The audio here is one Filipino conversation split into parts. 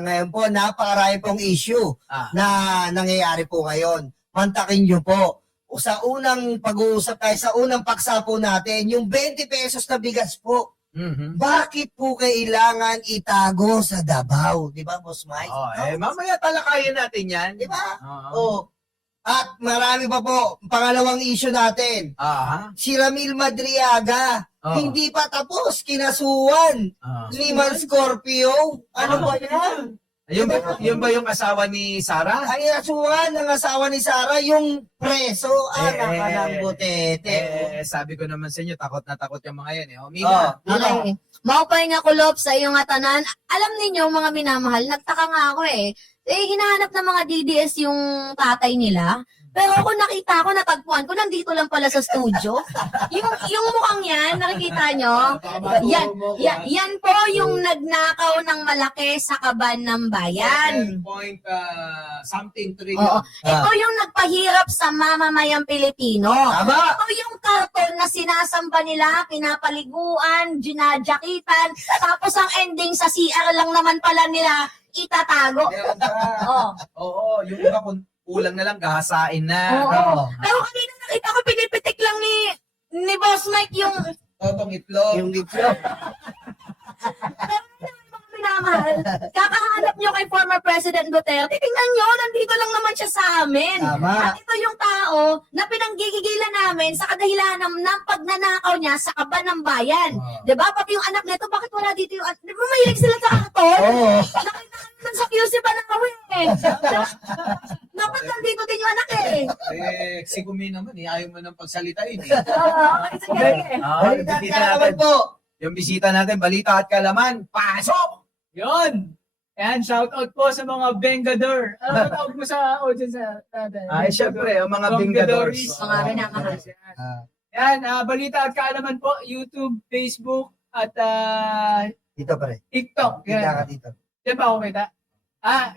ngayon po, napakarami pong issue na nangyayari po ngayon. Mantakin nyo po. Sa unang pag-uusap tayo, sa unang paksa po natin, yung 20 pesos na bigas po. Bakit po kailangan itago sa Davao? Di ba, Boss Mike? Mamaya talakayin natin yan. Di ba? At marami pa po, pangalawang issue natin. Si Ramil Madriaga, hindi pa tapos, kinasuhan. 5 Scorpio. Ano ba yan? Yun ba yung asawa ni Sarah? Ay, kinasuhan ng asawa ni Sarah, yung preso. Anak ka ng butete. Sabi ko naman sa inyo, takot na takot yung mga yan. Mina. Okay. Maupay nga kulop sa iyong atanan. Alam ninyo, mga minamahal, nagtaka nga ako hinahanap ng mga DDS yung tatay nila. Pero kung nakita ko, natagpuan ko, nandito lang pala sa studio. Yung mukhang yan, nakikita nyo? Yan po yung nagnakaw ng malaki sa kaban ng bayan. Something trillion. Oo. Ito yung nagpahirap sa mamamayang Pilipino. Tama. Ito yung karton na sinasamba nila, pinapaliguan, ginajakitan, tapos ang ending sa CR lang naman pala nila itatago. Oo, yung iba kulang na lang, gahasain na. Pero kanina nakita ko, pinipitik lang ni Boss Mike yung Totong itlog. Yung itlog. mga minamahal. Kakahanap nyo kay former President Duterte, tingnan nyo, nandito lang naman siya sa amin. Tama. At ito yung tao na pinanggigigilan namin sa kadahilan ng pagnanakaw niya sa kaban ng bayan. Diba? Pati yung anak nito, bakit wala dito yung anak? Di ba mahilig sila sa karton? Nakita naman sa QC pa na dapat nandito din yung anak Si Gumi naman, ayaw mo nang pagsalitain. Yung bisita natin, balita at kalaman, pasok! Yun! Ayan, shout out po sa mga Bengador. Ano ang tawag mo sa audience natin? Syempre, yung mga Bengadors. Mga minamahal. Yan, balita at kaalaman po, YouTube, Facebook, at Dito pa rin. TikTok. Kita ka Yan. dito. Yan ba ako kita?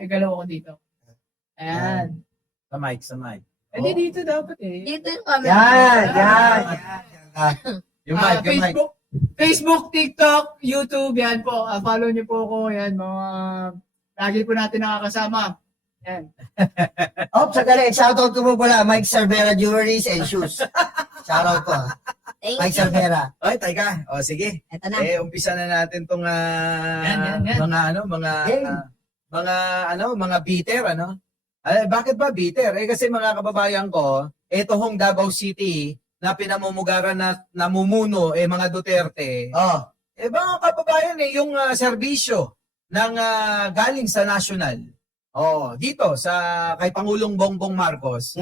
Igalaw ako dito. Ayan. Sa mic. Dito dapat Dito yung kami. Yan. Yung mic. Facebook, TikTok, YouTube, yan po. Follow niyo po ako. Yan, mga lagi po natin nakakasama. Yan. Sandali. Shoutout ko po pala, Mike Cervera Jewelries and Shoes. Shoutout ko. Thank Mike you. Cervera. Teka. Sige. Ito na. Umpisa na natin tong Yan. mga bitter, bakit ba bitter? Kasi mga kababayan ko, ito hong Davao City na pinamumugaran na namumuno mga Duterte. Mga kababayan yung serbisyo ng galing sa national. Dito sa kay Pangulong Bongbong Marcos,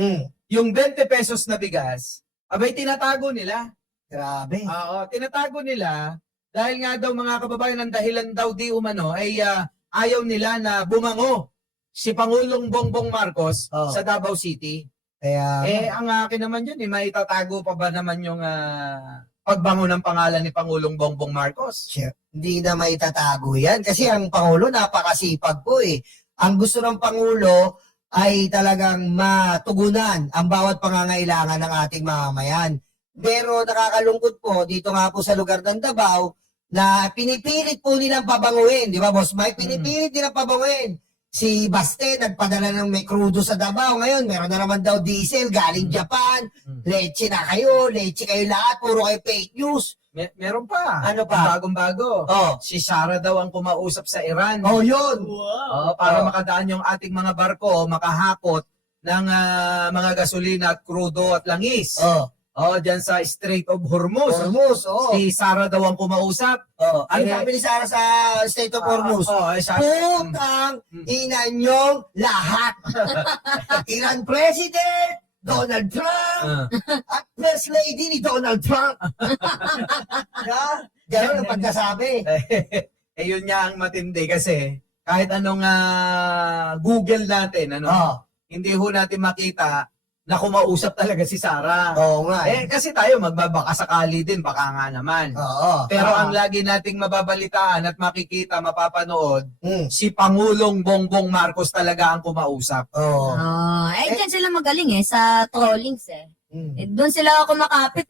yung 20 pesos na bigas, abay tinatago nila. Grabe. Tinatago nila dahil nga daw mga kababayan ang dahilan daw di umano ay ayaw nila na bumango si Pangulong Bongbong Marcos sa Davao City. Kaya, Ang akin naman yun, maitatago pa ba naman yung pagbango ng pangalan ni Pangulong Bongbong Marcos? hindi na maitatago yan. Kasi ang Pangulo, napakasipag po Ang gusto ng Pangulo ay talagang matugunan ang bawat pangangailangan ng ating mamamayan. Pero nakakalungkot po, dito nga po sa lugar ng Davao, na pinipilit po nilang pabanguin. Di ba, Boss Mike? Pinipilit nilang pabanguin. Si Baste, nagpadala ng may crudo sa Davao. Ngayon, meron na naman daw diesel galing Japan. Leche na kayo, leche kayo lahat. Puro kayo fake news. Meron pa. Ano pa? Bagong-bago. Si Sarah daw ang kumausap sa Iran. Yun. Para makadaan yung ating mga barko, makahakot ng mga gasolina at crudo at langis. Diyan sa Strait of Hormuz. Si Sarah daw ang kumausap. Ano sabi ni Sarah sa State of Hormuz? Putang ina nyong lahat. Iran President, Donald Trump, at First Lady ni Donald Trump. Ganun ang pagkasabi. Yun nga ang matindi kasi kahit anong Google natin, hindi ho natin makita na kumausap talaga si Sarah. Oo nga. Kasi tayo magbabaka sakali din, baka nga naman. Pero ang lagi nating mababalitaan at makikita, mapapanood, si Pangulong Bongbong Marcos talaga ang kumausap. Dyan sila magaling sa trollings Doon sila kumakapit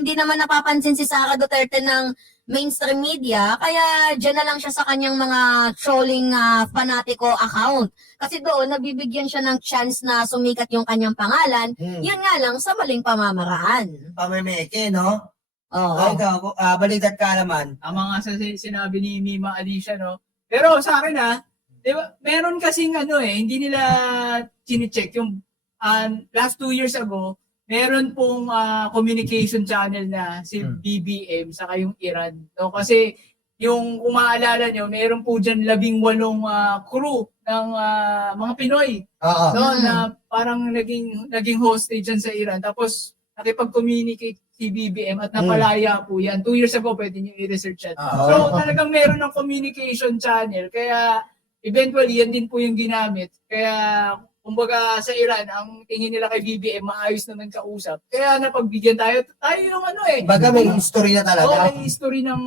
hindi naman napapansin si Sara Duterte ng mainstream media, kaya dyan na lang siya sa kanyang mga trolling fanatiko account. Kasi doon, nabibigyan siya ng chance na sumikat yung kanyang pangalan, yun nga lang sa maling pamamaraan. Pamemeke, no? Oo. Ay, ikaw, baliktad ka naman. Tama nga sa sinabi ni Mima Alicia, no? Pero sa akin di ba, meron kasing hindi nila chine-check yung last 2 years ago, meron pong communication channel na si BBM saka yung Iran. No? Kasi yung kung maalala nyo, meron po dyan 18 crew ng mga Pinoy. Oo. No, na parang naging hostage dyan sa Iran. Tapos nakipag-communicate si BBM at napalaya po yan. 2 years ago, pwede nyo i-research yan. So talagang meron ng communication channel. Kaya eventually, yan din po yung ginamit. Kaya kumbaga sa Iran, ang tingin nila kay BBM, maayos naman kausap. Kaya napagbigyan tayo yung Baga may history na talaga. may history ng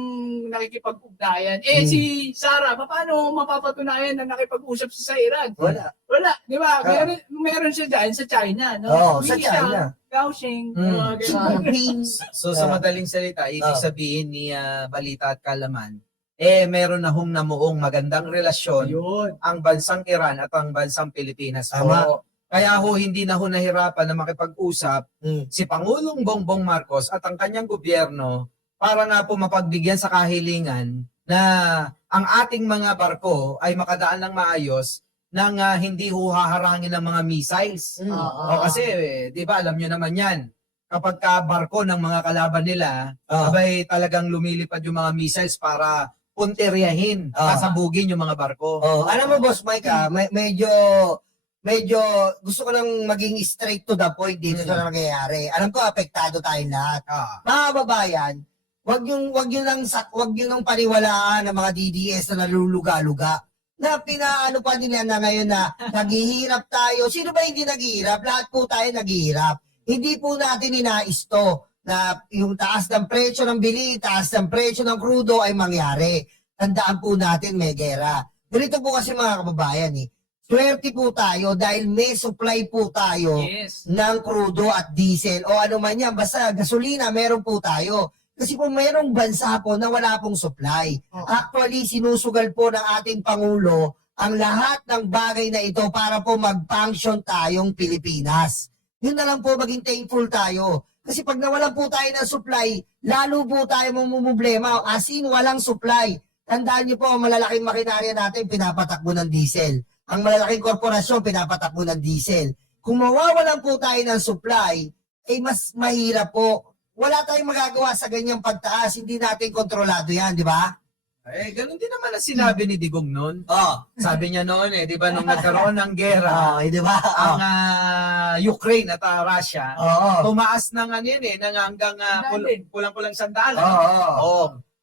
nakikipag-ugnayan. Si Sarah, paano mapapatunayan na nakipag-usap siya sa Iran? Wala. Di ba? Meron siya dyan sa China. No? Oo, sa Mia, China. Kaohsiung, mga ganun. So sa madaling salita, ibig sabihin ni Balita at Kalaman, meron na hong namuong magandang relasyon Yun. ang bansang Iran at ang bansang Pilipinas. Tama. Po. Kaya hindi na ho nahirapan na makipag-usap si Pangulong Bongbong Marcos at ang kanyang gobyerno para nga po mapagbigyan sa kahilingan na ang ating mga barko ay makadaan ng maayos nang hindi ho haharangin ng mga missiles. O kasi, di ba, alam nyo naman yan, kapag ka barko ng mga kalaban nila, abay talagang lumilipad yung mga missiles para punteriyahin, pasabugin yung mga barko. Alam mo, Boss Mike, medyo gusto ko lang maging straight to the point dito sa nangyayari. Alam ko, apektado tayong lahat. Mga kababayan, wag yung lang paniwalaan ng mga DDS na naluluga-luga. Na pinaano pa nila na ngayon na naghihirap tayo. Sino ba hindi naghihirap? Lahat po tayo naghihirap. Hindi po natin ninais to na yung taas ng presyo ng bili, taas ng presyo ng krudo ay mangyari. Tandaan po natin may gera. Ganito po kasi mga kababayan swerte po tayo dahil may supply po tayo ng krudo at diesel o ano man yan. Basta gasolina meron po tayo. Kasi po mayroong bansa po na wala pong supply. Actually, sinusugal po ng ating Pangulo ang lahat ng bagay na ito para po mag-function tayong Pilipinas. Yun na lang po, maging thankful tayo. Kasi pag nawalan po tayo ng supply, lalo po tayo mamumblema. As in, walang supply. Tandaan niyo po, ang malalaking makinarya natin, pinapatakbo ng diesel. Ang malalaking korporasyon, pinapatakbo ng diesel. Kung mawawalan po tayo ng supply, mas mahirap po. Wala tayong magagawa sa ganyang pagtaas. Hindi natin kontrolado yan, di ba? Ganun din naman ang sinabi ni Digong noon. Sabi niya noon di ba, nung nagkaroon ng gera, di ba? ang Ukraine at Russia, tumaas ng ng hanggang kulang-kulang 100.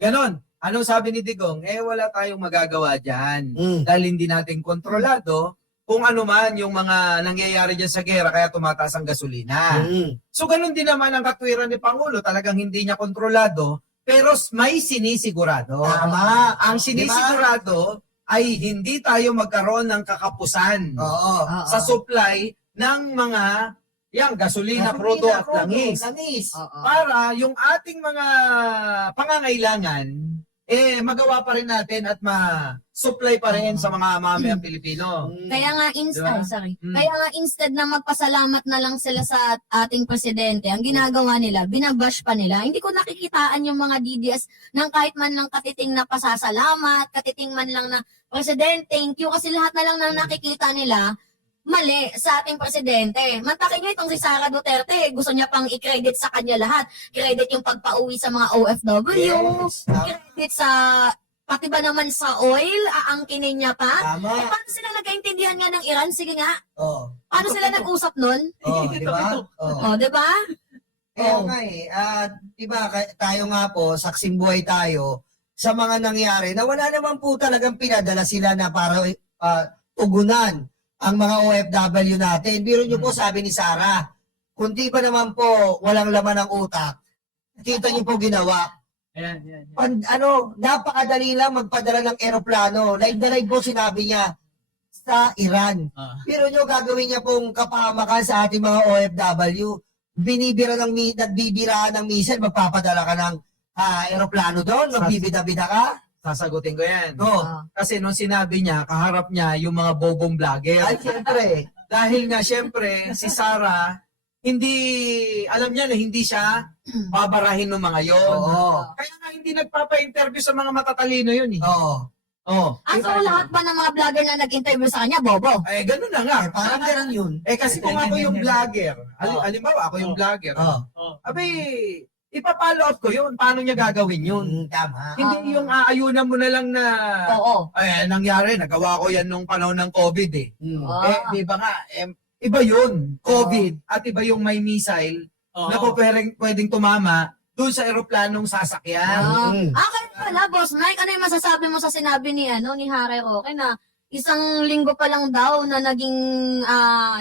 Ganon. Anong sabi ni Digong? Wala tayong magagawa dyan. Dahil hindi natin kontrolado kung ano man yung mga nangyayari dyan sa gera kaya tumataas ang gasolina. So ganun din naman ang katwiran ni Pangulo. Talagang hindi niya kontrolado pero may sinisigurado. Tama. Ang sinisigurado ay hindi tayo magkaroon ng kakapusan sa supply ng mga gasolina, krudo at langis. Para yung ating mga pangangailangan magawa pa rin natin at ma-supply pa rin sa mga mamayang Pilipino. Kaya nga Kaya nga instead na magpasalamat na lang sila sa ating presidente, ang ginagawa nila, binabash pa nila. Hindi ko nakikitaan yung mga DDS ng kahit man lang katiting na pasasalamat, katiting man lang na president, thank you. Kasi lahat na lang na nakikita nila, mali sa ating presidente. Mantakin nyo itong si Sara Duterte. Gusto niya pang i-credit sa kanya lahat. Credit yung pagpauwi sa mga OFW. Credit sa, pati ba naman sa oil, aangkinin niya pa. Tama. Paano sila nagkaintindihan nga ng Iran? Sige nga. Paano sila nag-usap nun? Diba? Diba? Kaya nga diba, tayo nga po, saksing buhay tayo sa mga nangyari na wala naman po talagang pinadala sila na para tugunan ang mga OFW natin. Biro nyo po, sabi ni Sarah, kung di pa naman po walang laman ng utak, kita nyo po ginawa. Ayan. Napakadali lang magpadala ng eroplano. Live na live po sinabi niya sa Iran. Biro nyo, gagawin niya pong kapahamakan sa ating mga OFW. Nagbibiraan ng missile, magpapadala ka ng aeroplano doon? Magbibida-bida ka? Sasagutin ko yan. Oo. Kasi nung sinabi niya, kaharap niya yung mga bobong vlogger. Ay, siyempre. Dahil nga syempre, si Sarah, hindi, alam niya na hindi siya babarahin ng mga yon. Oo. Kaya nga hindi nagpapa-interview sa mga matatalino yun eh. Oo. Oh. So lahat ba ng mga vlogger na nag-interview sa kanya, bobo? Eh, ganun na nga. Parang ganun yun. Eh, kasi kung ako yung vlogger, Oh. halimbawa ako yung vlogger, Oo. Oh. abay, ipapollow up ko yun. Paano niya gagawin yun? Tama. Hindi yung aayunan mo na lang na, Oo. ay, nangyari, nagawa ko yan nung panahon ng COVID eh. Mm. Ah. Eh, di ba nga, iba yun, COVID, at iba yung may missile na po pwedeng tumama doon sa eroplanong sasakyan. Mm. Kaya pala, Boss Mike, ano yung masasabi mo sa sinabi ni Harry Roque na isang linggo pa lang daw na naging,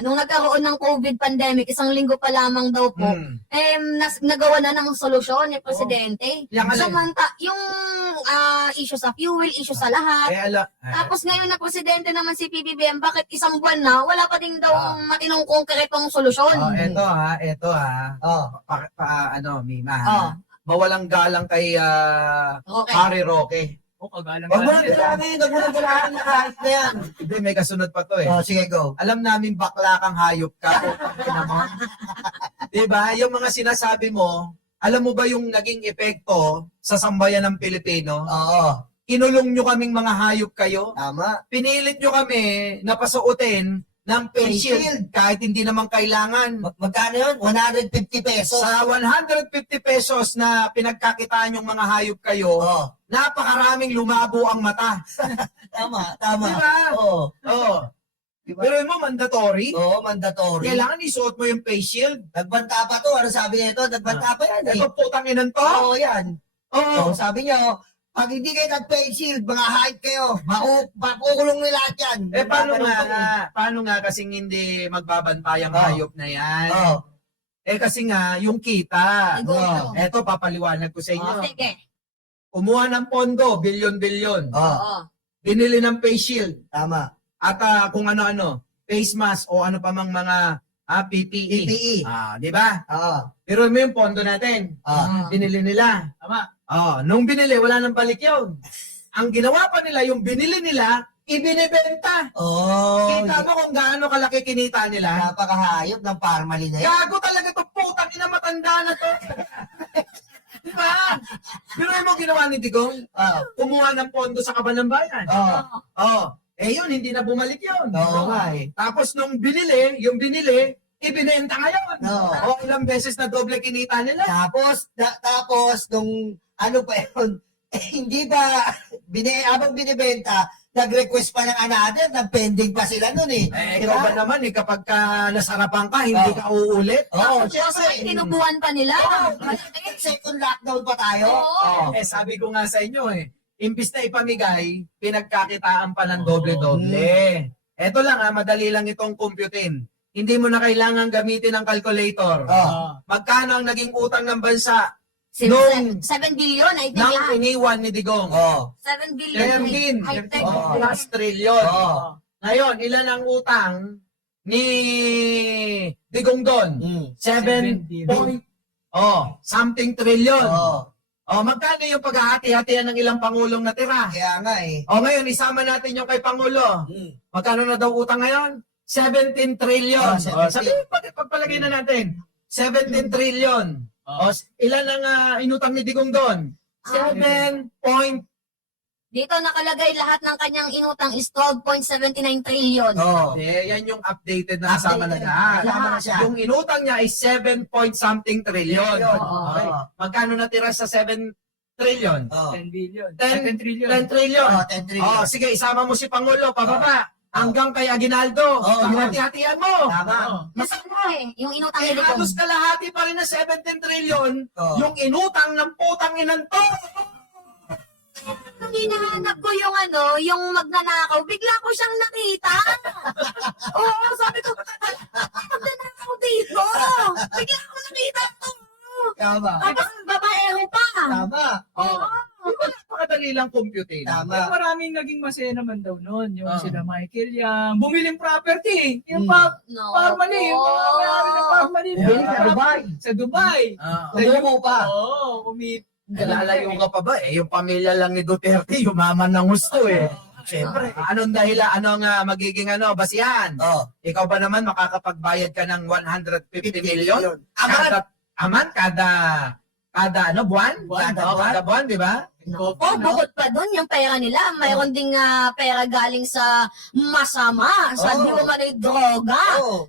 nung nagkaroon ng COVID pandemic, isang linggo pa lamang daw po, Hmm. nagawa na ng solusyon ni Presidente. Yan nga lang. Yung issue sa fuel, issue sa lahat. Tapos ngayon na Presidente naman si PBBM, bakit isang buwan na, wala pa din daw matinong konkretong solusyon? Eto ha. Oh. Mima. Oh. Mawalang galang kay Okay. Harry Roque. Kagalang Huwag mo na galamin, huwag mo na galamin na kahit na yan. Hindi, may kasunod pa to eh. Oh, sige, go. Alam namin bakla kang hayop ka. Diba? Yung mga sinasabi mo, alam mo ba yung naging epekto sa sambayan ng Pilipino? Oo. Kinulong nyo kaming mga hayop kayo. Tama. Pinilit nyo kami na pasuotin ng face shield kahit hindi naman kailangan. Magkano yun? 150 pesos. Sa 150 pesos na pinagkakitaan yung mga hayop kayo, Oh. napakaraming lumabo ang mata. Tama, tama. Diba? Oo. Oo. Diba? Pero mo, mandatory. Oo, mandatory. Kailangan isuot mo yung face shield. Nagbanta pa to. Ano sabi nito? Nagbanta pa yan. Eh, putang inan to. Oo, yan. Oo. So, sabi niyo, pag hindi kayo nag-face shield, mga hype kayo, makukulong nila lahat yan. Eh, paano Magkakaroon nga? pa rin. Paano nga kasing hindi magbabantay ang Oo. hayop na yan? Oo. Eh, kasi nga, yung kita. Go. Eto, papaliwanag ko sa inyo. Sige. Kumuha ng pondo, bilyon-bilyon. Oo. Oo. Binili ng face shield. Tama. At kung ano-ano, face mask o ano pa mang mga PPE. PPE. Di ba? Oo. Pero mo yung pondo natin. Oo. Binili nila. Tama. Nung binili, wala nang balik yun. Ang ginawa pa nila, yung binili nila, ibinibenta. Oh, Kita mo kung gaano kalaki kinita nila. napakahayop ng parmali na yan. Gago talaga to, putang ina, matanda na to. Diba? Pero mo ginawa ni Digong, kumuha ng pondo sa kaban ng bayan. Oo. Yun, hindi na bumalik yun. Oo nga eh. Tapos nung binili, ibinenta ngayon. Oo. Ilang beses na doble kinita nila. Tapos, nung ano pa yun, hindi ba, habang binibenta, nag-request pa ng another, nag-pending pa sila nun eh. Ikaw ba naman, kapag ka nasarapan ka, hindi ka uulit? Oo, Tapos syempre. tinubuan pa nila. Second lockdown pa tayo. Oo. Sabi ko nga sa inyo imbis na ipamigay, pinagkakitaan pa ng doble-doble. Eto lang madali lang itong computein. Hindi mo na kailangan gamitin ng calculator. Magkano ang naging utang ng bansa 7 billion, I think nang lahat. iniwan ni Digong? 7 billion. 13 High-tech. plus trillion. Oo. Ngayon, ilan ang utang ni Digong doon? 7 point something trillion. Magkano yung paghahati-hatian ng ilang pangulong natira? Kaya nga eh. Ngayon, isama natin yung kay Pangulo. Magkano na daw utang ngayon? 17 trillion. 17. Sabihin, pagpalagay na natin. 17 trillion. Ilan ang inutang ni Digong doon? 7 point. Dito nakalagay lahat ng kanyang inutang is 12.79 trillion. Yan yung updated na kasama na lahat. Kasama na siya. Yung inutang niya is 7 point something trillion. Oo. Okay. Magkano natira sa 7 trillion? 10 billion. 10 10 trillion. 10 trillion. 10 trillion. Sige, isama mo si Pangulo, pababa. Hanggang kay Aguinaldo. Oo, yun. Hati-hatian mo. Tama. Masama yung inutang ni Digong. Halos kalahati pa rin na 17 trillion yung inutang ng putang inan to. Nung hinahanap ko yung magnanakaw, bigla ko siyang nakita. Oo, sabi ko, magnanakaw dito. Bigla ko nakita to. Tama. Tapos babaero pa. Tama. Oo. Napakadali lang computein. Pero Tama. maraming naging masaya naman daw noon. Yung Oo. sila Michael Yang, bumiling property. Yung No. Parmali, yung mga ng Parmali. Bumili sa Dubai. Sa Dubai. Ah. Umupo pa. Oo, Lalayo ka pa ba eh? Yung pamilya lang ni Duterte, yumaman ng gusto eh. Siyempre, anong dahilan, anong magiging basihan? Ikaw ba naman makakapagbayad ka ng 150 million? Kada buwan? Kada buwan, di ba? No. Bukod pa dun, yung pera nila, mayroon ding pera galing sa masama, sa di umano'y droga.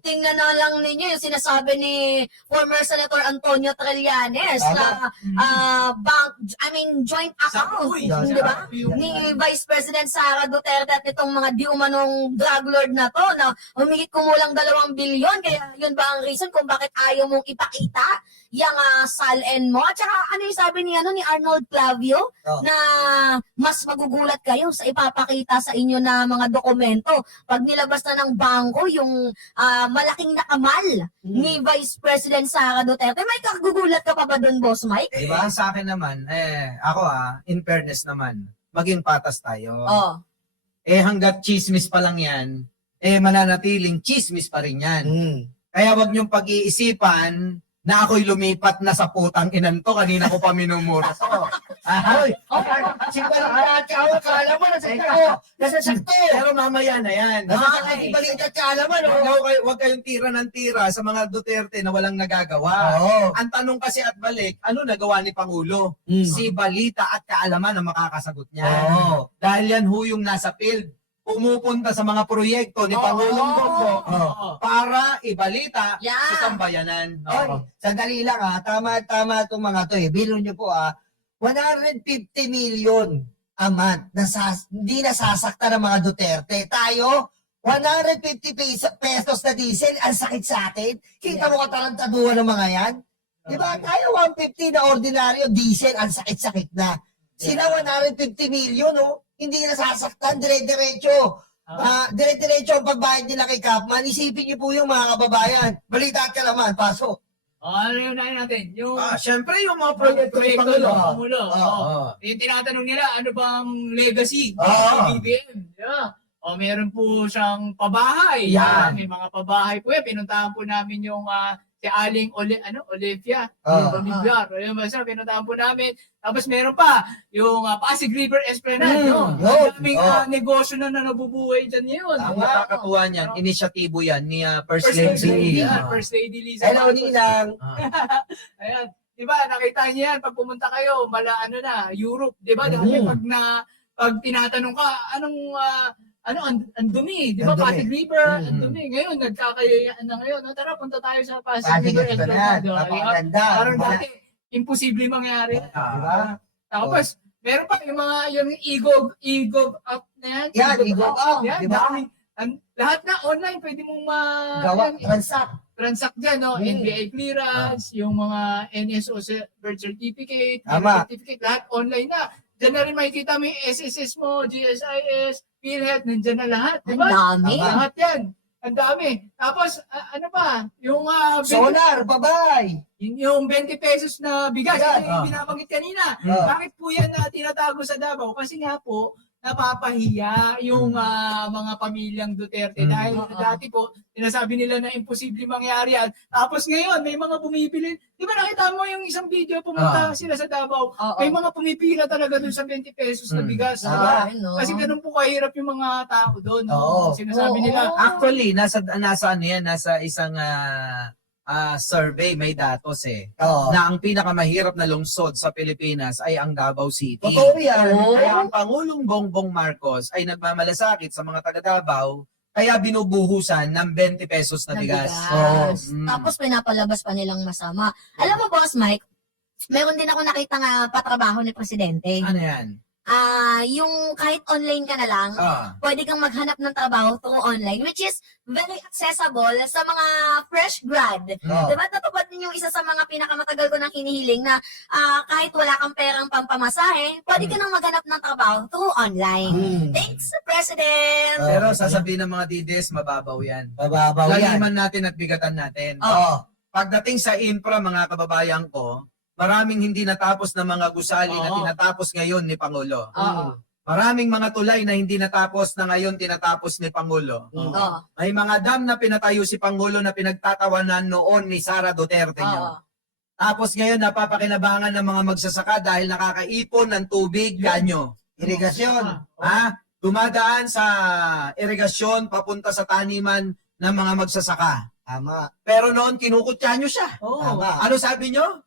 Tingnan na lang ninyo yung sinasabi ni former Senator Antonio Trillanes na joint account, di ba? Ni Vice President Sara Duterte at itong mga di umanong drug lord na to na humigit kumulang 2 bilyon. Kaya yun ba ang reason kung bakit ayaw mong ipakita yung salin mo? At saka ano yung sabi ni Arnold Clavio? Na mas magugulat kayo sa ipapakita sa inyo na mga dokumento pag nilabas na ng bangko yung malaking nakamal ni Vice President Sara Duterte. May kagugulat ka pa ba doon, Boss Mike? Diba? Sa akin naman, ako in fairness naman, maging patas tayo. Hanggat chismis pa lang yan, mananatiling chismis pa rin yan. Kaya wag niyong pag-iisipan na ako'y lumipat na sa putang inan to, kanina ko pa minumura to. Hoy, kala mo, nasa sakto. pero mamaya na yan. Balikat ka alaman, Huwag kayong tira ng tira sa mga Duterte na walang nagagawa. Ang tanong kasi at balik, ano nagawa ni Pangulo? Si balita at kaalaman ang makakasagot niya. Dahil yan yung nasa field. Pumupunta sa mga proyekto ni Pangulong Bongbong para ibalita sa sambayanan. Sandali lang tama itong mga to Biro nyo po 150 million a month hindi nasasakta ng mga Duterte. Tayo, 150 pesos na diesel, ang sakit sa atin. Kita mo katarantaduhan ng mga yan? Diba? Tayo 150 na ordinaryo, diesel, ang sakit-sakit na. Sila 150 million, hindi nasasaktan, dire-diretso. Dire-diretso ang pagbayad nila kay Kapman. Isipin niyo po yung mga kababayan. Balita at kalaman, pasok. Ano yun natin? Yung Siyempre yung mga proyekto ni proyekto Pangulo. ng Pangulo. Yung tinatanong nila, ano bang legacy ng BBM? Yeah. Meron po siyang pabahay. Yan. May mga pabahay po yan. Pinuntahan po namin yung si Aling Olivia. Olivia. Pinuntahan po namin. Tapos meron pa yung Pasig River Esplanade. Ang daming negosyo na nabubuhay dyan ngayon. Ang nakakatuwa niyan, inisyatibo yan ni First First Lady. Lady. First Lady Liza. Hello, Marcos. Ninang. Ayan. Diba, nakita niyo yan, pag pumunta kayo, Europe, diba? Dahil pag tinatanong ka, ang dumi, di ba? Ang dumi. Pasig River, ang dumi. Ngayon, nagkakayayaan na ngayon. Tara, punta tayo sa Pasig River. Napakaganda. Parang dati, imposible mangyari. Diba? Tapos, meron pa yung e-gov up na yan. Yan, e-gov up, Yan, diba? lahat na online, pwede mong Gawa, transact dyan, NBA clearance, yung mga NSO birth certificate, Tama. certificate, lahat online na. Diyan na rin makikita mo yung SSS mo, GSIS, PhilHealth, nandiyan na lahat. Ang Diba? dami. Lahat yan. Ang dami. Tapos, yung Solar, babay. yung 20 pesos na bigas, Yan. yung binabanggit kanina. Bakit po yan tinatago sa Davao? Kasi nga po, napapahiya yung mga pamilyang Duterte. Dahil dati po, sinasabi nila na imposible mangyari yan. Tapos ngayon, may mga bumibili. Di ba nakita mo yung isang video, pumunta sila sa Davao. May mga pumipila talaga dun sa 20 pesos na bigas. Diba? Kasi ganun po kahirap yung mga tao doon. Sinasabi nila. Actually, nasa isang survey, may datos na ang pinakamahirap na lungsod sa Pilipinas ay ang Davao City. Totoo yan. Kaya ang Pangulong Bongbong Marcos ay nagmamalasakit sa mga taga Davao, kaya binubuhusan ng 20 pesos na bigas. Tapos pinapalabas pa nilang masama. Alam mo, Boss Mike, meron din ako nakita nga patrabaho ni Presidente. Ano yan? Yung kahit online ka na lang, pwede kang maghanap ng trabaho through online, which is very accessible sa mga fresh grad. Diba? Natupad din yung isa sa mga pinakamatagal ko na hinihiling na kahit wala kang perang pampamasahe, pwede ka nang maghanap ng trabaho through online. Thanks, President! Pero sasabihin ng mga DDS, mababaw yan. Mababaw yan. Laliman natin at bigatan natin. Pagdating sa infra, mga kababayan ko, maraming hindi natapos na mga gusali na tinatapos ngayon ni Pangulo. Maraming mga tulay na hindi natapos na ngayon tinatapos ni Pangulo. May mga dam na pinatayo si Pangulo na pinagtatawanan noon ni Sara Duterte niyo. Tapos ngayon napapakinabangan ng mga magsasaka dahil nakakaipon ng tubig kanyo. Irigasyon. Dumadaan sa irigasyon papunta sa taniman ng mga magsasaka. Tama. Pero noon kinukutya nyo siya. Tama. Ano sabi nyo?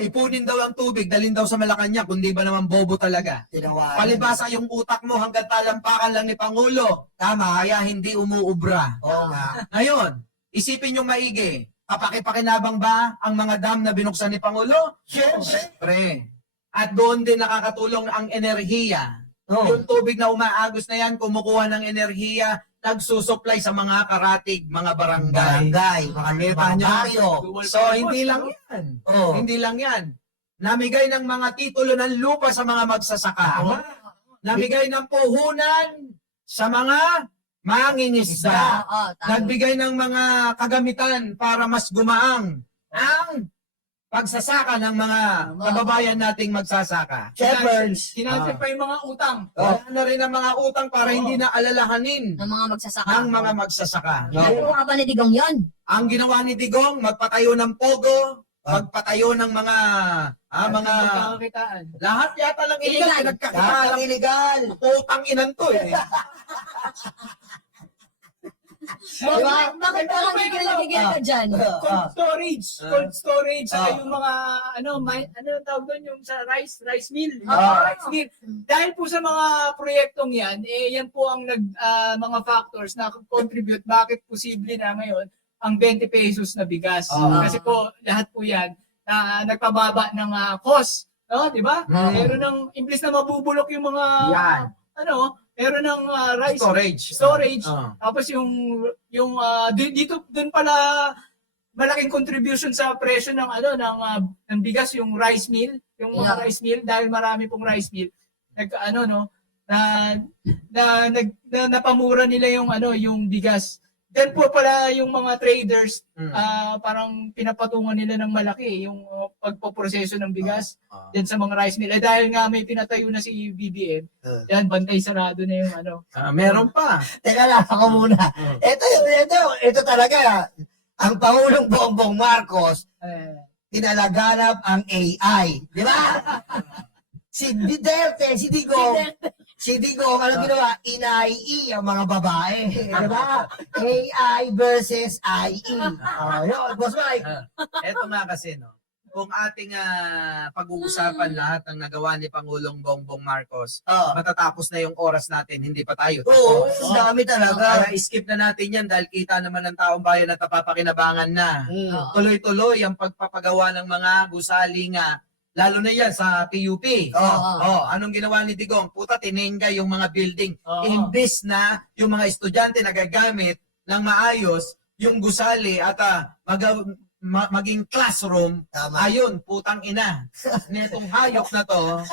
Ipunin daw ang tubig, dalhin daw sa Malacanang, kundi ba naman bobo talaga. Tinawanan. Palibasa yung utak mo hanggang talampakan lang ni Pangulo. Tama, kaya hindi umuubra. Oo nga. Ngayon, isipin nyo maigi, kapakipakinabang ba ang mga dam na binuksan ni Pangulo? Siyempre. At doon din nakakatulong ang enerhiya. Oo. Yung tubig na umaagos na yan, kumukuha ng enerhiya, nagsusupply sa mga karatig, mga barangay. Mga Kita nyo? baryo. So, hindi lang yan. Oo. Hindi lang yan. Namigay ng mga titulo ng lupa sa mga magsasaka. Namigay ng puhunan sa mga mangingisda. Tama. Nagbigay ng mga kagamitan para mas gumaang ang pagsasaka ng mga kababayan nating magsasaka. Shepherds. Sinasip pa yung mga utang. Wala na rin ang mga utang para hindi na alalahanin Ng mga magsasaka. ang mga magsasaka. Ano nga ba ni Digong yun? Ang ginawa ni Digong, magpatayo ng pogo, magpatayo ng mga Pagkakakitaan. lahat yata lang illegal, Illegal. pinagkakita Illegal. putang inan to eh. Bakit parang gigil ka dyan? Cold storage. Cold storage. Saka Ah. yung mga, ano tawag doon, yung sa rice mill. Ah. Rice mill. Dahil po sa mga proyektong yan, yan po ang mga factors na contribute bakit posible na ngayon ang 20 pesos na bigas. Ah. Kasi po, lahat po yan, nagpababa ng cost. No, di ba? Pero nang imbis na mabubulok yung mga Yan. pero ng rice Storage. tapos doon pala malaking contribution sa presyo ng ng bigas yung rice mill, yung mga rice mill dahil marami pong rice mill. Napamura nila yung bigas. Then po pala yung mga traders parang pinapatungan nila ng malaki yung pagpoproseso ng bigas din sa mga rice mill. Dahil nga may pinatayo na si BBM, yan bantay sarado na yung Meron pa. Teka lang, ako muna. Ito talaga. Ang Pangulong Bongbong Marcos, pinalaganap ang AI. Di ba? Si Duterte, si Digong, ano ginawa? Inai ang mga babae. Di ba? AI versus IE. Yun, Boss Mike. Eto nga kasi, no, kung ating pag-uusapan lahat ng nagawa ni Pangulong Bongbong Marcos, matatapos na yung oras natin, hindi pa tayo Oo, tapos. ang dami talaga. Kaya skip na natin yan dahil kita naman ng taong bayan na napapakinabangan na. Mm. Tuloy-tuloy ang pagpapagawa ng mga gusali nga, lalo na yan sa PUP. Anong ginawa ni Digong? Puta, tinengga yung mga building. Imbis na yung mga estudyante nagagamit ng maayos yung gusali at maging classroom. Tama. Ayun, putang ina. Netong hayop na to.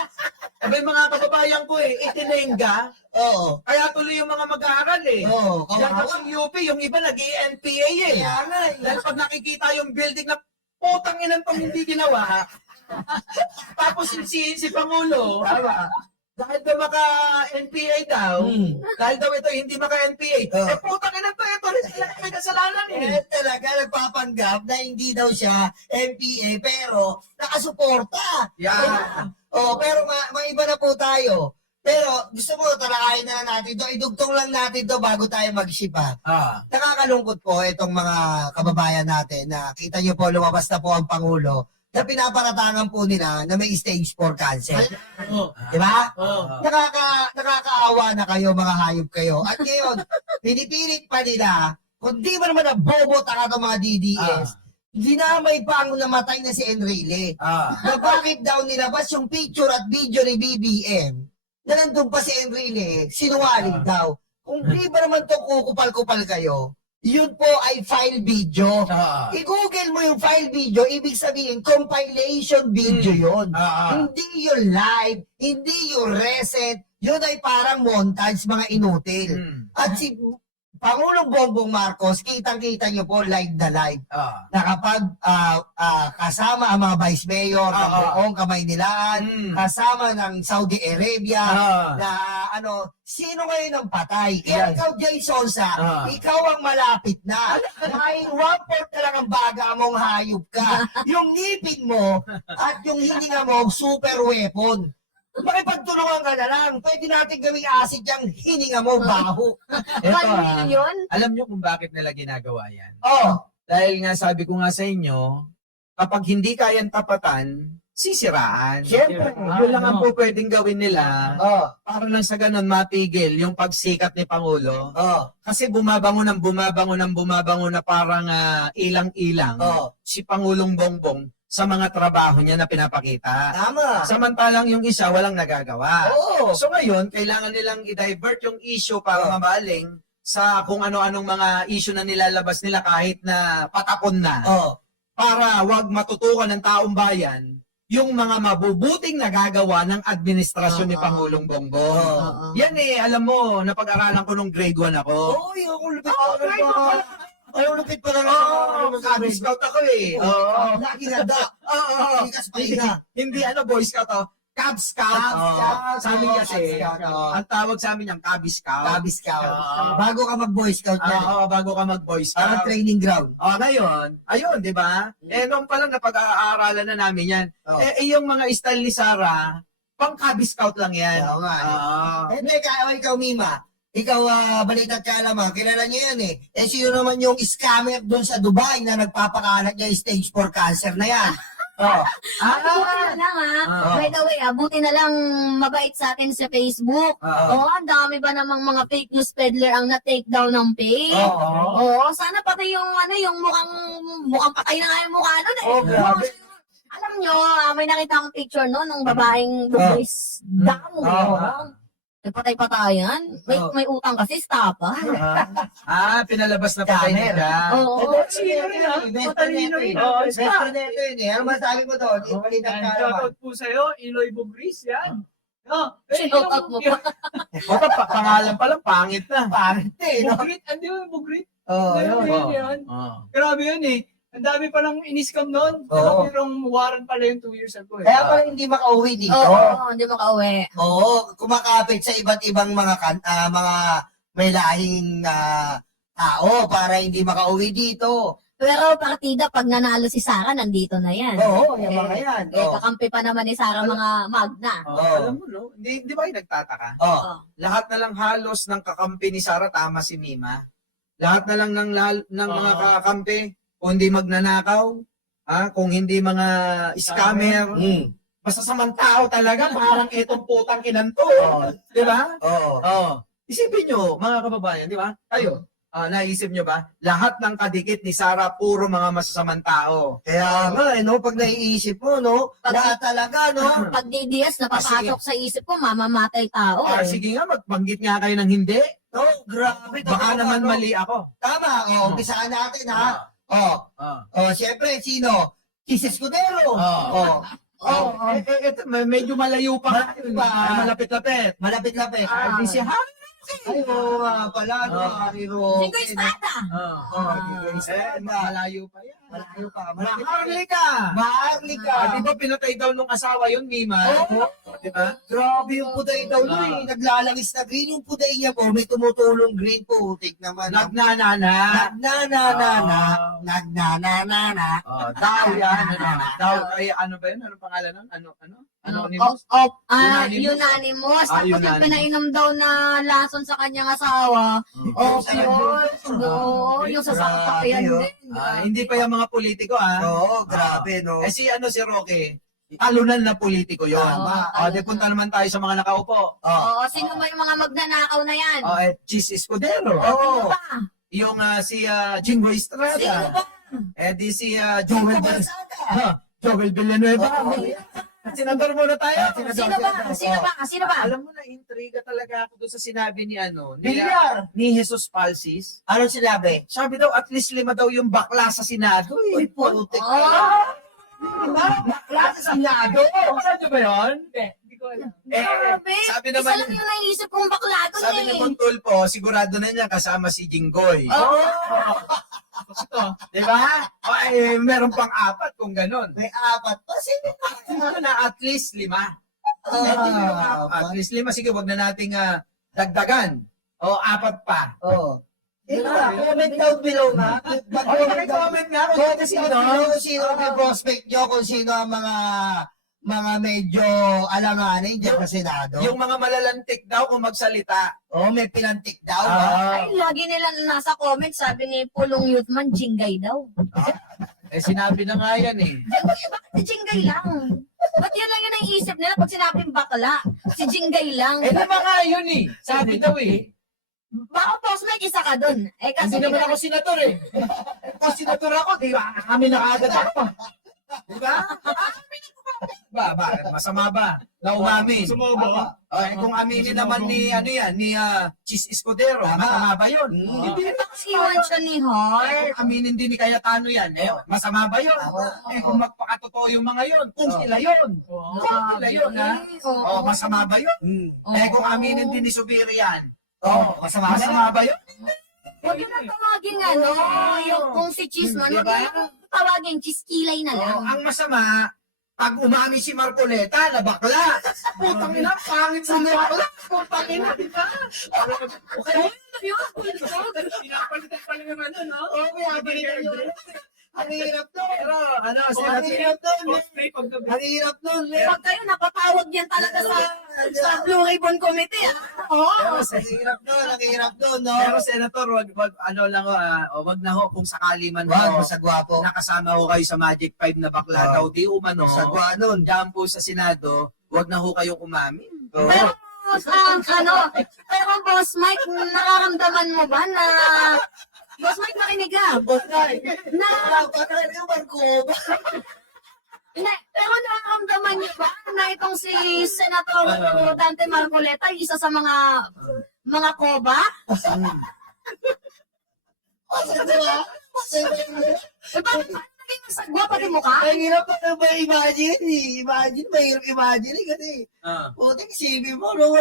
Sabi mga kababayan ko itinengga. Oo. Kaya tuloy yung mga mag-aaral Oo, Yan kawawa. kasi UP, yung iba nag-NPA Kaya nga eh. Dahil pag nakikita yung building na putang ina tong hindi ginawa, tapos si Pangulo, dahil daw maka-NPA daw, dahil daw ito hindi maka-NPA, putang ina to, ito rin sila may kasalanan Talaga nagpapanggap na hindi daw siya MPA pero nakasuporta. Yan. Pero may iba na po tayo. Pero gusto mo, talakayin na lang natin to. Idugtong lang natin to bago tayo mag-ship ha. Nakakalungkot po itong mga kababayan natin na kita nyo po lumabas na po ang Pangulo na pinaparatangan po nila na may stage 4 cancer. Di ba? Nakakaawa na kayo, mga hayop kayo. At ngayon, pinipilit pa nila, kung di ba naman nabobot ang atong mga DDS, dinamay pa ang namatay na si Enrile. Na bakit daw nilabas yung picture at video ni BBM na nandun pa si Enrile, sinungaling daw. Kung di ba naman to kukupal-kupal kayo, yun po ay file video. I-google mo yung file video, ibig sabihin, compilation video yun. Hindi yung live, hindi yung reset, yun ay parang montage, mga inutil. At si Pangulong Bongbong Marcos, kitang-kita nyo po live na live Ah. na kapag kasama ang mga vice mayor ng buong Kamaynilaan, Mm. kasama ng Saudi Arabia, Ah. na sino ngayon ang patay? Yan. Kaya ikaw, Jay Sosa, ikaw ang malapit na. Dahil 1/4 na lang ang baga mong hayop ka. Yung ngipin mo at yung hininga mo, super weapon. Makipagtulungan ka na lang. Pwede natin gawing acid yung hininga mo, baho. Eto, Ano yun? alam nyo kung bakit nila ginagawa yan? Oh, Dahil nga sabi ko nga sa inyo, kapag hindi kayang tapatan, sisiraan. Siyempre. Yun lang ang po pwedeng gawin nila oh, para lang sa ganun matigil yung pagsikat ni Pangulo. oh, Kasi bumabango na parang ilang-ilang oh. si Pangulong Bongbong sa mga trabaho niya na pinapakita. Tama. Samantalang yung isa walang nagagawa. Oo. So ngayon, kailangan nilang i-divert yung issue para mabaling sa kung ano-anong mga issue na nilalabas nila kahit na patapon na. Oh. Para wag matutukan ng taong bayan yung mga mabubuting nagagawa ng administrasyon ni Pangulong Bongbong. Oo. Yan alam mo, napag-aralan ko nung grade 1 ako. Oh, yung lupit pa lang. Ay, lupit pa lang. Scout ako Oo. Lagi na da. Oo. Ikas pa ina. Hindi Boy Scout Cub Scout. Scout. Sa amin kasi, Cub Scout, oo. ang tawag sa amin yung Cub Scout. Cub Scout. Oo. Bago ka mag-Boy Scout na. Bago ka mag-Boy Scout. Parang training ground. Ngayon, ayun, di ba? Noong pa lang napag-aaralan na namin yan. Oh. Yung mga style ni Sarah, pang Cub Scout lang yan. Oo nga. Oo. Teka, ikaw, Mima. Ikaw, balitat ka naman. Kilala niyo yan eh. Sino naman yung scammer doon sa Dubai na nagpapakalat niya yung stage 4 cancer na yan? Oh. Buti na lang Ah. By the way, buti na lang mabait sa atin sa Facebook. Oo. Ang dami ba namang mga fake news peddler ang na-take down ng page? Oo. Oo, sana pati yung yung mukhang patay na nga yung mukha nun eh. Oh, grabe. Alam nyo, may nakita akong picture no nung babaeng bubuis damo. Patay-patayan. May utang kasi stapa. Pinalabas na patay Scammer. nila. Oo. Sino rin matalino rin. Oo, Best friend nito yun eh. Ano masabi mo doon? Balitat ka naman. Shoutout po sa'yo, Eloy Bugris, yan. Shout out mo pa. Pangalan pa lang, pangit na. Pangit eh, no? Bugrit, hindi mo Bugrit? Oo, Ayun, yun. yun. Oo. Grabe yun eh. Ang dami palang in-scam noon. Oo. Merong warrant pala yung 2 years ago eh. Kaya pala hindi makauwi dito. Oo, hindi makauwi. Oo, kumakapit sa iba't ibang mga mga may lahing tao para hindi makauwi dito. Pero partida, pag nanalo si Sarah, nandito na yan. Oo, yung mga yan. Kakampi pa naman ni Sarah mga magna. Oo. Alam mo, no? Hindi ba kayo nagtataka? Oo. Lahat na lang halos ng kakampi ni Sarah, tama si Mima. Lahat na lang ng mga kakampi, kung hindi magnanakaw, kung hindi mga scammer, Mm. basta samang-tao talaga, parang itong putang inanto. Di ba? Oo. Isipin nyo, mga kababayan, di ba? Kayo, naisip nyo ba? Lahat ng kadikit ni Sarah, puro mga masasamang tao. Kaya nga, no, pag naiisip mo, no, lahat talaga, no? Pag DDS, napapasok sa isip ko, mamamatay tao. Sige nga, magbanggit nga kayo ng hindi. No, grabe. Baka totoo naman no? mali ako. Tama, umpisaan natin, ha? Ah. Siyempre, sino? Si Escudero. Ito, medyo malayo pa. Malayo pa. Malapit-lapit. Malapit-lapit. Di siya. Ay, oo nga pala, no, Harry Roque. Sino Estrada? Malayo pa yan. Malayo pa. Malapit Maharli ka. Maharli ka. Di ba pinatay daw nung asawa yun, Mima? Oo. Di ba? Grabe yung puday daw no eh. Naglalangis na green yung puday niya po. May tumutulong green po. Putik naman. Nagnanana. Nagnanana. Nagnanana. Daw yan. Daw, ay ano ba yun? Anong pangalan nun? Anonymous? Unanimous. Ah, Tapos yung unanimous. pinainom daw na lason sa kanyang asawa. Yun. Oo, yung sasakyan Grabe, din. Hindi pa yung mga politiko, Oo, grabe no. Si Roque, talunan na politiko yun. Tama. Di punta naman tayo sa mga nakaupo. Oo, sino ba yung mga magnanakaw na yan? Chis Escudero. Sino ba? Yung si Jingo Estrada. Sino ba? Di si Joel Villanueva. Senador muna tayo. Sino ba? Alam mo na, intriga talaga ako doon sa sinabi ni Bilyar. ni Jesus Palsis. Anong sinabi? Sabi daw, at least 5 daw yung bakla sa Senado. Uy, putik. Oh, Bakla sa Senado. Saan nyo ba yun? Hindi ko ko alam. Grabe. sabi Isa naman, lang yung naisip kong bakla doon sabi eh. ni Montulpo, sigurado na niya kasama si Jinggoy. Oo. Gusto. Di ba? O, eh, meron pang 4 kung ganun. May 4 pa. Sino pa? Siguro na at least 5. At least 5. Sige, wag na nating dagdagan. O, 4 pa. Oh. Comment down below nga. Comment nga kung sino. Kung sino ang prospect nyo, kung sino ang mga medyo alanganin dyan sa Senado. Yung mga malalantik daw kung magsalita. Oh, may pinantik daw. Ay, lagi nila nasa comment, sabi ni Pulong Youthman, Jingay daw. Eh, sinabi na nga yan eh. Jingay, bakit si Jingay lang? Ba't yan lang yung naiisip nila pag sinabing bakla? Si Jingay lang. Eh, naman nga yun eh. Sabi daw eh. Baka post may isa ka dun. Eh kasi Hindi naman ako senator eh. Kung senator ako, di ba? Kami na agad ako. Di ba? Bakit? Masama ba? Na umamin. Sumobo. Eh, kung aminin naman ni, ni Chis Escudero, Tama. masama ba yun? Mm. Hindi. iwan siya ni Hart. Kung aminin din ni Cayetano yan, eh, masama ba yun? Tama. Eh, kung magpakatotoo yung mga yun, kung sila yun. Kung sila yun, ha? Oh, masama ba yun? Eh, kung aminin din ni Subirian, masama ba yun? Huwag yun ang tawagin yung kung si Chisman, Diba? huwag yun ang tawagin, Chiskilay na lang. Ang masama, pag umami si Marcoleta na bakla, putang ina, pangit sa bakla, putang ina, di ba? Okay, Pinapalitan pa naman ano, no? Ang hirap to. pero ano, Ang hirap to. Cosplay paggabi. Ang hirap to. Pag kayo napatawag yan talaga sa Blue Ribbon Committee, pero, Ang hirap to. Ang hirap to, no? pero Senator, wag ano lang wag na ho kung sakali man Wag, ho, sa gwapo. nakasama ho kayo sa Magic 5 na bakla daw, di umano, Sa gwanon. diyan po sa Senado, wag na ho kayong umamin. Pero, pero Boss Mike, nararamdaman mo ba na, Boss Mike, makinig ka, na, pero nararamdaman niyo ba na itong si Senator Dante Marcoleta, isa sa mga koba? Eh, bakit naging masagwa pati mukha? Ang hirap pa na ba imagine eh. Mahirap imagine eh kasi. Puting isipin mo, no?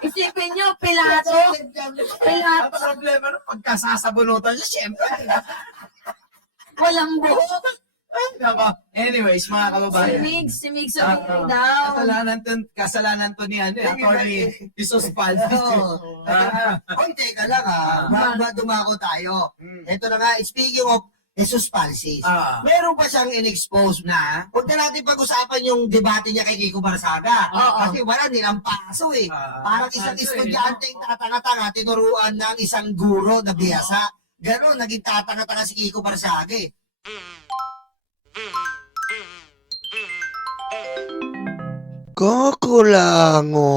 Isipin niyo, Pilato. Ang Pilato. problema no, pagkasasabunutan siya, syempre. Walang buhok. Nako. Anyways, mga kababayan. Si Mig daw. Kasalanan to ni Attorney Jesus Paz. Oo. Oy, teka lang dumako tayo. Ito na nga, speaking of Jesus Francis, meron pa siyang in-expose na, huwag na natin pag-usapan yung debate niya kay Kiko Barsaga. Kasi wala nilang paso eh. Parang isang estudyanteng tatanga-tanga, tinuruan ng isang guro na biyasa. Ganon, naging tatanga-tanga si Kiko Barsaga eh. Kakulango.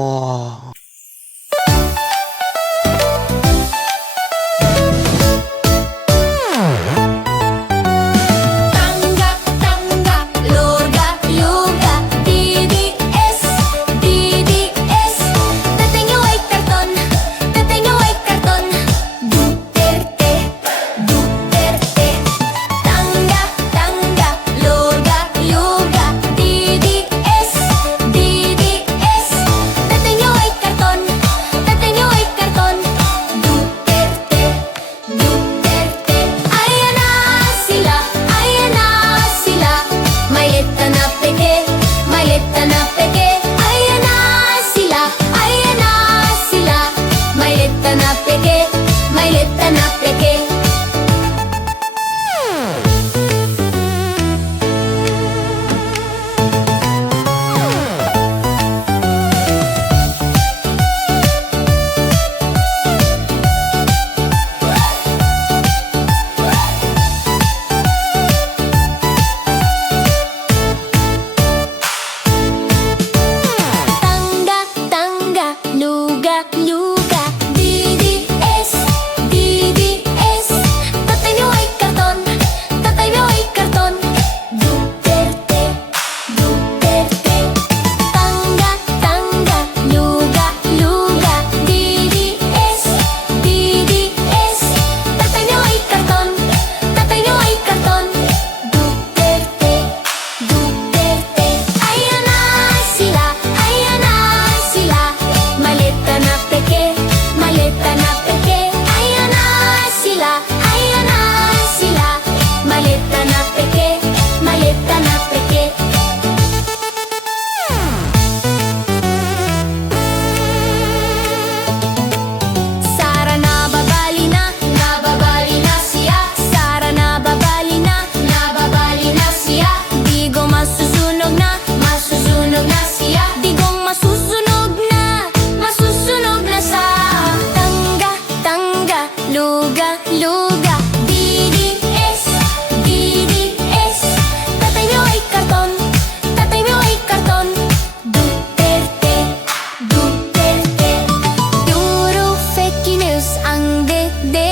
Tanggap, tanggap, luga, luga, DDS, DDS. Dating yung white karton, dating yung white karton. Duterte, Duterte. Tanggap, tanggap, luga, luga, DDS, DDS. Dating yung white karton. luga, luga. DDS, DDS. Tatay mo ay karton, tatay mo ay karton. Duterte, Duterte. Puro fake news ang dede.